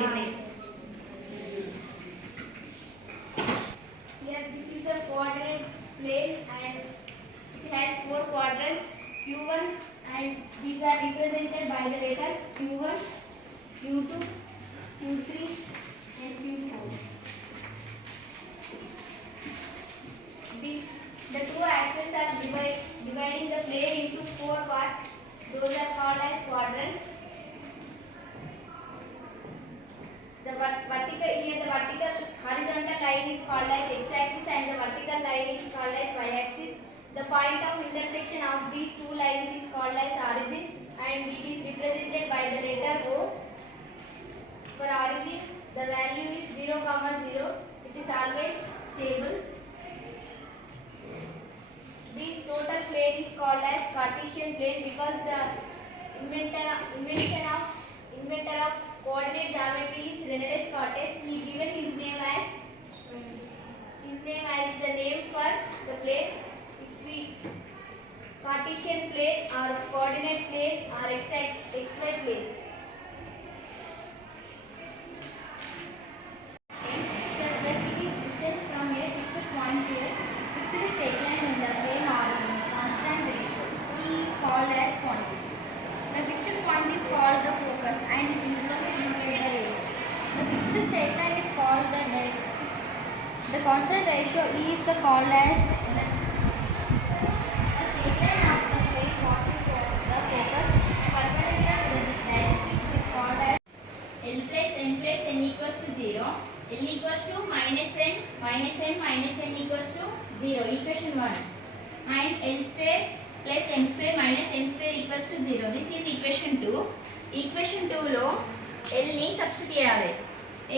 coordinate. Here this is the coordinate plane and it has 4 quadrants Q1 and these are represented by the letters Q1, Q2, Q3 and Q4. The two axes are dividing the plane into 4 parts. Those are called as quadrants. The vertical horizontal line is called as x-axis and the vertical line is called as y-axis. The point of intersection of these two lines is called as origin and it is represented by the letter O. For origin, the value is 0, 0. It is always stable. This total plane is called as Cartesian plane because the inventor of coordinate geometry is René Descartes. He given his name as the name for the plane. If we Cartesian plane or coordinate plane or xy plane. Such that it is distance from a fixed point to a fixed straight line in the plane or in a constant ratio. E is called as quantity. The fixed point is called the focus and is usually denoted by S. The fixed straight line is called the directrix. The constant ratio E is called as directrix. The straight line of the plane passing for the focus perpendicular to the directrix is called as L plus n equals to 0. L equals to minus n equals to 0. Equation 1. And L square plus m square minus n square equals to 0. This is equation 2. Equation 2 లో L ని substitute చేయాలి.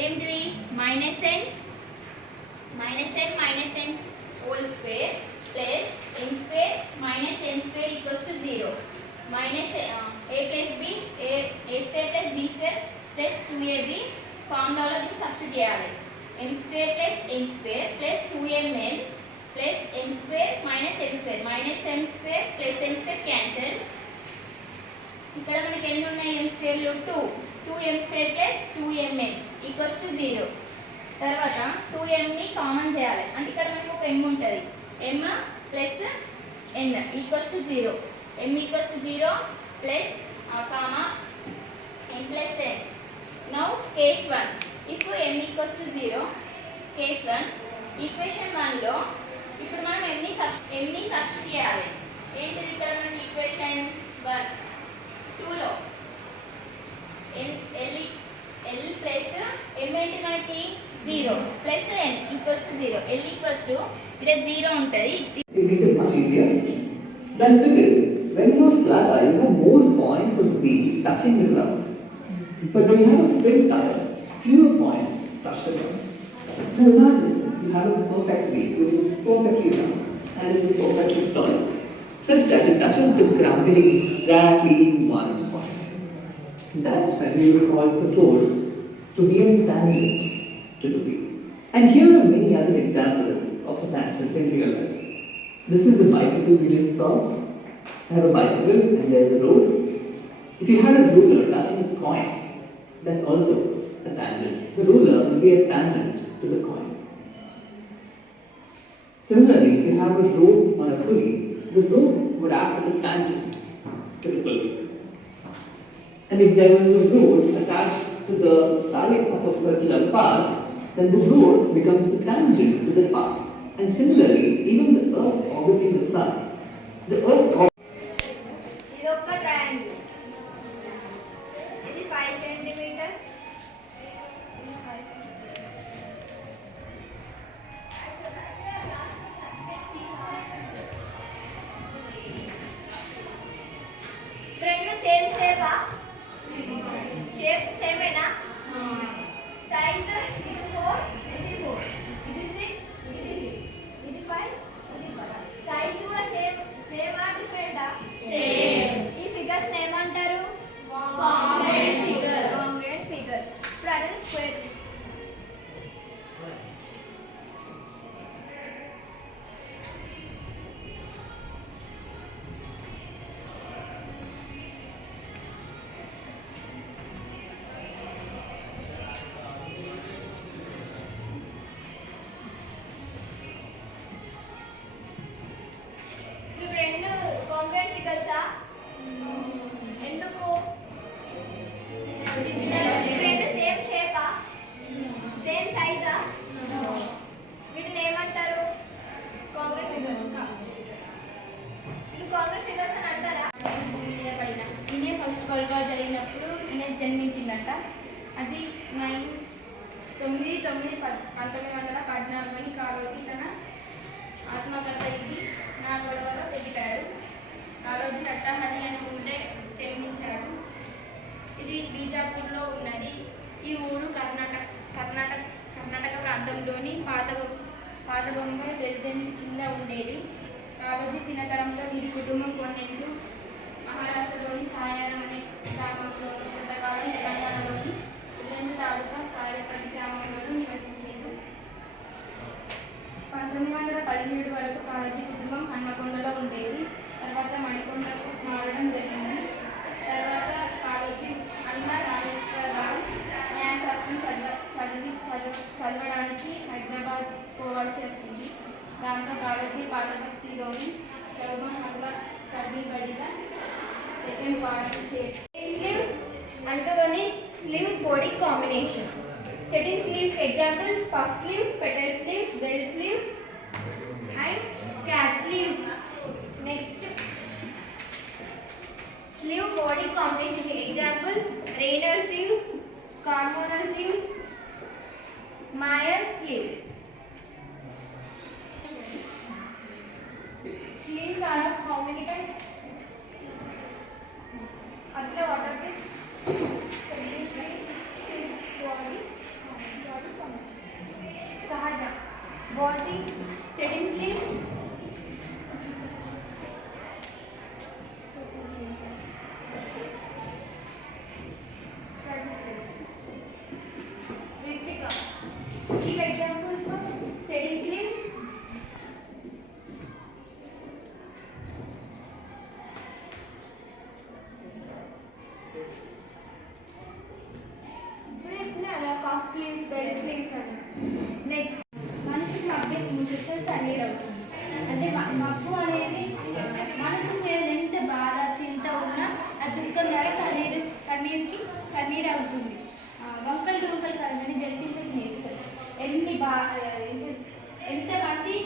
ఏంటిది? minus n whole square plus m square minus n square equals to 0. Minus a plus b a square plus b square plus 2ab ఫార్ములాలో దీన్ని substitute చేయాలి. m square plus n square plus 2mn plus m square minus n square plus n square cancel. ఇక్కడ మనకి ఎన్ని ఉన్నాయి? m square లో 2m square plus 2mn equals to 0. తర్వాత 2m ని common చేయాలి. అంటే ఇక్కడ మనకు ఒక m ఉంటుంది. m plus n equals to 0. m equals to 0 plus comma n plus n. Now case 1. If m equals to 0, case 1, equation 1 లో ఇప్పుడు మనం m ని సబ్స్టిట్యూట్ చేయాలి. ఏంటిది ఇక్కడ మనకి ఈక్వేషన్ 2 లో l ప్లస్ m ఏంటి మనకి 0 plus n equals to 0. l equals to ఇక్కడ 0 ఉంటుంది. It makes it much easier. That's because when you have flat tire, you have more points of B touching the ground. But when you have a thin tire, fewer points touch the ground. Now imagine you have a perfect wheel which is perfectly round and is perfectly solid, such that it touches the ground in exactly one point. That's when we will call the pole to be a tangent to the wheel. And here are many other examples of a tangent in real life. This is the bicycle we just saw. I have a bicycle and there's a road. If you had a ruler touching a coin, that's also a tangent. The ruler will be a tangent to the coin. Similarly, if you have a rope on a pulley, the rope would act as a tangent to the pulley. And if there was a road attached to the side of a circular path, then the road becomes a tangent to the path. And similarly, even the earth orbiting the sun, the earth ఇది ఒక triangle. ఇది 5 centimetre. రెండు same షేపా? Shape సేమేనా? Size ఇది 4, ఇది 4, ఇది 6, ఇది 6, ఇది 5, ఇది 5. సైజ్ కూడా సేమా డిఫరెంటా? సేమ్. ఈ ఫిగర్స్ ఏమంటారు? కాంగ్రుయెంట్ ఫిగర్స్. ఇప్పుడు అదే స్క్వేర్. రెండు సేమ్ షేపా, సేమ్ సైజా? వీటిని ఏమంటారు? Concrete figures. వీళ్ళు కాంక్రీట్ ఫిగర్స్ అని అంటారా? ఇండియా ఫస్ట్ వరల్డ్ వార్ జరిగినప్పుడు ఈయన జన్మించిందట. అది 9/9/1914 కాలోజీ తన ఆత్మకథ ఇది నా గొడవలో తెలిపాడు. కాలోజీ రట్టహరి అనే ఊళ్ళే జన్మించాడు. ఇది బీజాపూర్లో ఉన్నది. ఈ ఊరు కర్ణాటక ప్రాంతంలోని పాత బొంబాయి ప్రెసిడెన్సీ కింద ఉండేది. కాలోజీ చిన్నతనంలో వీరి కుటుంబం కొన్నేళ్ళు మహారాష్ట్రలోని సాయారం అనే గ్రామంలోను, కొంతకాలం తెలంగాణలోని ఇల్లందు తాలూకా కార్యపల్లి గ్రామంలోనూ నివసించారు. 1917 వరకు కాళోజీ కుటుంబం హన్మకొండలో ఉండేది. తర్వాత మణికొండకు మారడం జరిగింది. తర్వాత కాళోజీ అన్న రామేశ్వరరావు న్యాయశాస్త్రం చదవడానికి హైదరాబాద్ పోవాల్సి వచ్చింది. దాంతో కాళోజీ పాత బస్తీలోని చౌబన్ మల్ల కడ్డీబడిగా సెకండ్ పార్ట్ Sleeves అంటలోని sleeves body combination. Setting sleeves examples: puff sleeves, petal sleeves, bell sleeves and cap sleeves. Next, sleeve body combination examples: Rainer sleeves, Carmonal sleeves, Mayer sleeve. Sleeves are of how many types? Adla, what are they? Setting sleeves, bodies, Sahaja. Body, setting sleeves. Ritvika. Give example for setting sleeves. Puff sleeves, bell sleeves అని. Next. మనిషికి మబ్బు ముసిరితే కన్నీరు అవుతుంది. అంటే మబ్బు అనేది మనసుకు ఎంత బాధ చింత ఉన్నా ఆ దుఃఖం ద్వారా కన్నీరు అవుతుంది. వంకలు డొంకలు కళ్ళని జరిపించక నేస్తారు. ఎంతమంది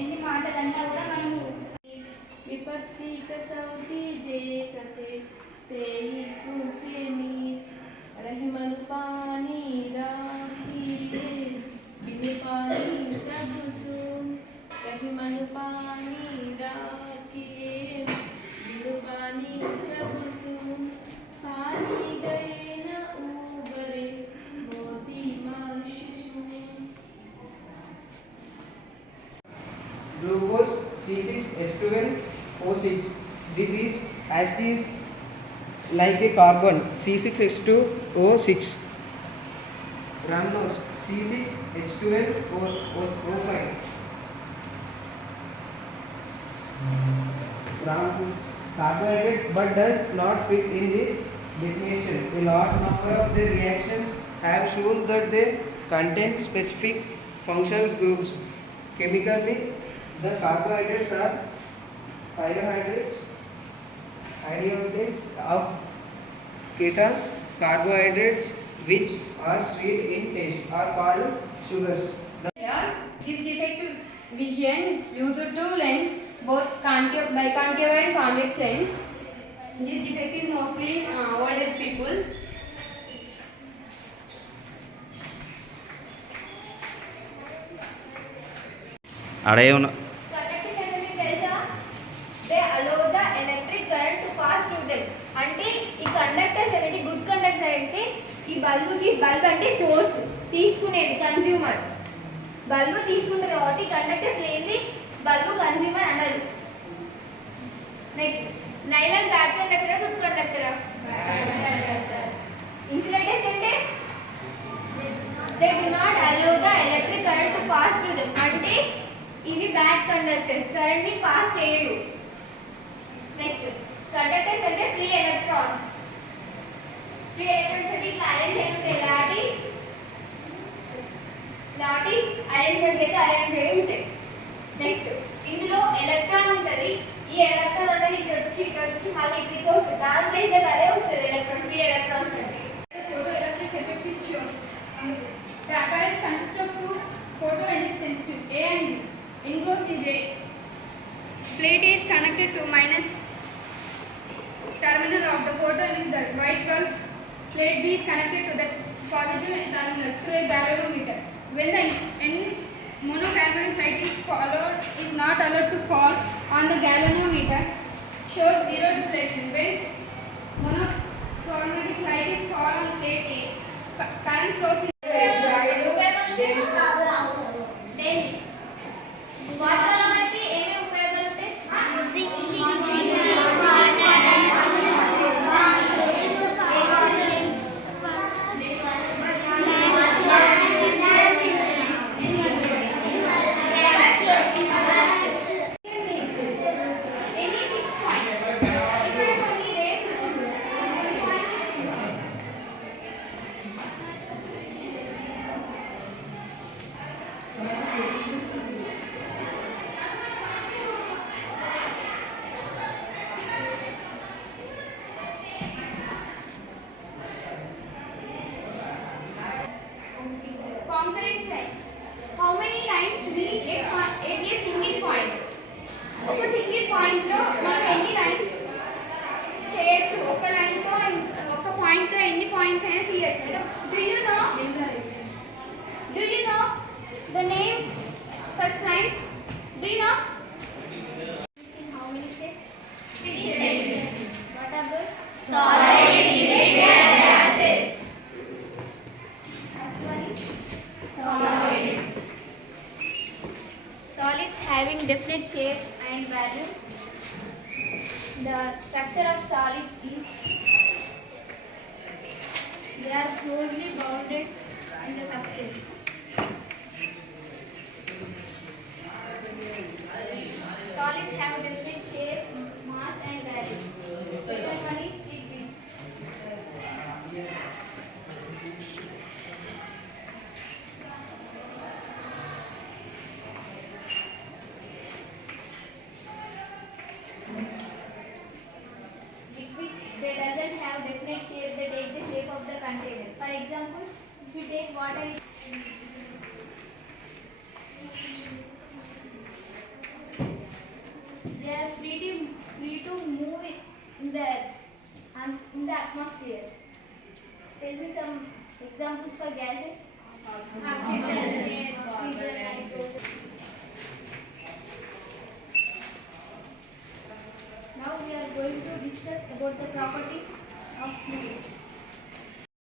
ఎన్ని మాటలన్నా కూడా మనము विपत्ति कसौटी जे कसे तेई सोचेनी रहमन पानी राखी बिनु पानी सब सुन रहमन पानी राखी बिनु पानी सब सुन पानी गए न उबरे मोती माशूम. Glucose C6H12O6. This is acid is like a carbon C6H2O6. Rhamnose C6H12O5. Rhamnose carbohydrate but does not fit in this definition. A large number of their reactions have shown that they contain specific functional groups. Chemically, the carbohydrates are iodides of ketones. Carbohydrates which are sweet in taste are called sugars. Here, this defective vision used to lens both biconcave and convex lens. This defect is mostly in old age people. Conductors అంటే తెలుసా? They allow the electric current to pass through them. అంటే ఈ conductors అనేది good conductors అయితే ఈ bulb అంటే source తీసుకునేది consumer. Bulb తీసుకుంటారు కాబట్టి కండక్టర్స్ లేనిది బల్బు కన్స్యూమర్ అన్నారు. నెక్స్ట్, నైలాన్ బ్యాడ్ కండక్టరా గుడ్ కండక్టరా? ఇన్సులేటర్స్ అంటే they do not allow the electric current to pass through them. అంటే ఇవి బ్యాడ్ కండక్టర్స్, కరెంట్ ని పాస్ చేయవు. నెక్స్ట్, కండక్టర్స్ అంటే ఫ్రీ ఎలక్ట్రాన్స్. ఫ్రీ ఎలక్ట్రాన్స్ అంటే ఇట్లా అరేంజ్ అయి ఉంటాయి. లాటిస్ అరేంజ్మెంట్ లేక అరేంజ్ అయి ఉంటాయి. నెక్స్ట్, ఇందులో ఎలక్ట్రాన్ ఉంటుంది. ఈ ఎలక్ట్రాన్ అనేది ఇట్లా వచ్చి మళ్ళీ ఇట్లా వస్తుంది. దాని ప్లేస్ దగ్గర అదే వస్తుంది ఎలక్ట్రాన్, ఫ్రీ ఎలక్ట్రాన్స్ అంటే. The apparatus consists of two photoelectric sensitives A and B. Enclosed is a plate is connected to minus terminal of the photoelectric the white bulb. Plate B is connected to the positive terminal through a galvanometer. When the monochromate light is not allowed to fall on the galvanometer, shows zero deflection. When monochromatic light is fall on plate A, current flows in వాటిలో మనకి ఏమేమి ఉపయోగాలు ఉంటాయి? Any 6 points. ఇక్కడ కొన్ని rays వచ్చింది. కొన్ని points వచ్చింది. Concurrent lines. How many lines meet at a single point? ఒక సింగిల్ పాయింట్ లో మనం ఎన్ని లైన్స్ చేయొచ్చు? ఒక లైన్ తో ఒక పాయింట్ తో ఎన్ని పాయింట్స్ అయినా తీయొచ్చు. Do you know the name such lines? Do you know? In how many states? 3 states. What are those? Solid, liquid, gases. First one is solids. Solids having definite shape and value. The structure of solids is they are closely bounded in the substance. Solids have definite shape, mass and value. Second one is liquids. Liquids, they doesn't have definite shape, they take the shape of the container. For example, if you take water, they are free to move in the atmosphere. Tell me some examples for gases. Oxygen, nitrogen. Now we are going to discuss about the properties of fluids.